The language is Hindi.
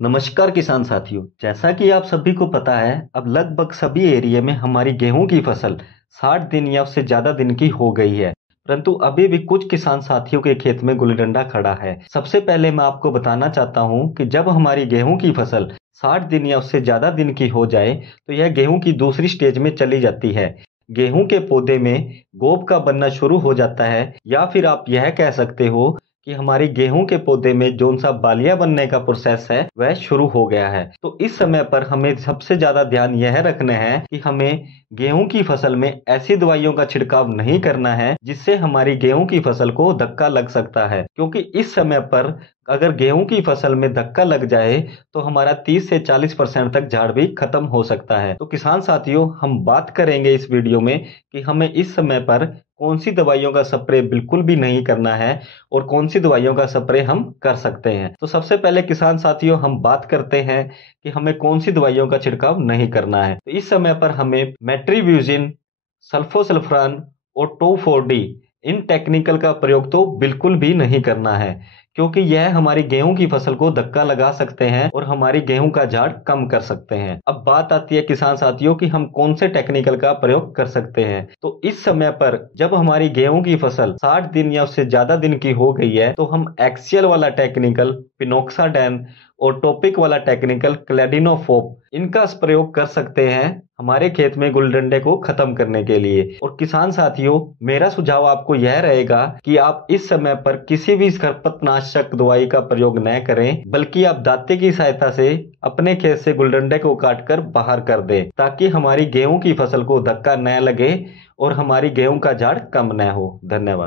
नमस्कार किसान साथियों। जैसा कि आप सभी को पता है, अब लगभग सभी एरिया में हमारी गेहूं की फसल 60 दिन या उससे ज्यादा दिन की हो गई है। परंतु अभी भी कुछ किसान साथियों के खेत में गुल्ली डंडा खड़ा है। सबसे पहले मैं आपको बताना चाहता हूं कि जब हमारी गेहूं की फसल 60 दिन या उससे ज्यादा दिन की हो जाए तो यह गेहूं की दूसरी स्टेज में चली जाती है। गेहूं के पौधे में गोब का बनना शुरू हो जाता है, या फिर आप यह कह सकते हो कि हमारी गेहूं के पौधे में जोन सा बालियां बनने का प्रोसेस है वह शुरू हो गया है। तो इस समय पर हमें सबसे ज्यादा ध्यान यह रखना है कि हमें गेहूं की फसल में ऐसी दवाइयों का छिड़काव नहीं करना है जिससे हमारी गेहूं की फसल को धक्का लग सकता है, क्योंकि इस समय पर अगर गेहूं की फसल में धक्का लग जाए तो हमारा 30 से 40% तक झाड़ भी खत्म हो सकता है। तो किसान साथियों, हम बात करेंगे इस वीडियो में कि हमें इस समय पर कौन सी दवाइयों का स्प्रे बिल्कुल भी नहीं करना है और कौन सी दवाइयों का स्प्रे हम कर सकते हैं। तो सबसे पहले किसान साथियों, हम बात करते हैं कि हमें कौन सी दवाइयों का छिड़काव नहीं करना है। तो इस समय पर हमें मेट्रीब्यूजिन, सल्फोसल्फ्रान और टोफोर-डी इन टेक्निकल का प्रयोग तो बिल्कुल भी नहीं करना है, क्योंकि यह हमारी गेहूं की फसल को धक्का लगा सकते हैं और हमारी गेहूं का झाड़ कम कर सकते हैं। अब बात आती है किसान साथियों कि हम कौन से टेक्निकल का प्रयोग कर सकते हैं। तो इस समय पर जब हमारी गेहूं की फसल 60 दिन या उससे ज्यादा दिन की हो गई है तो हम एक्सियल वाला टेक्निकल पिनोक्साडैन और टॉपिक वाला टेक्निकल क्लेडिनोफोप इनका प्रयोग कर सकते हैं हमारे खेत में गुल डंडे को खत्म करने के लिए। और किसान साथियों, मेरा सुझाव आपको यह रहेगा कि आप इस समय पर किसी भी खरपतनाशक दवाई का प्रयोग न करें, बल्कि आप दांते की सहायता से अपने खेत से गुल डंडे को काटकर बाहर कर दें, ताकि हमारी गेहूं की फसल को धक्का न लगे और हमारी गेहूं का झाड़ कम न हो। धन्यवाद।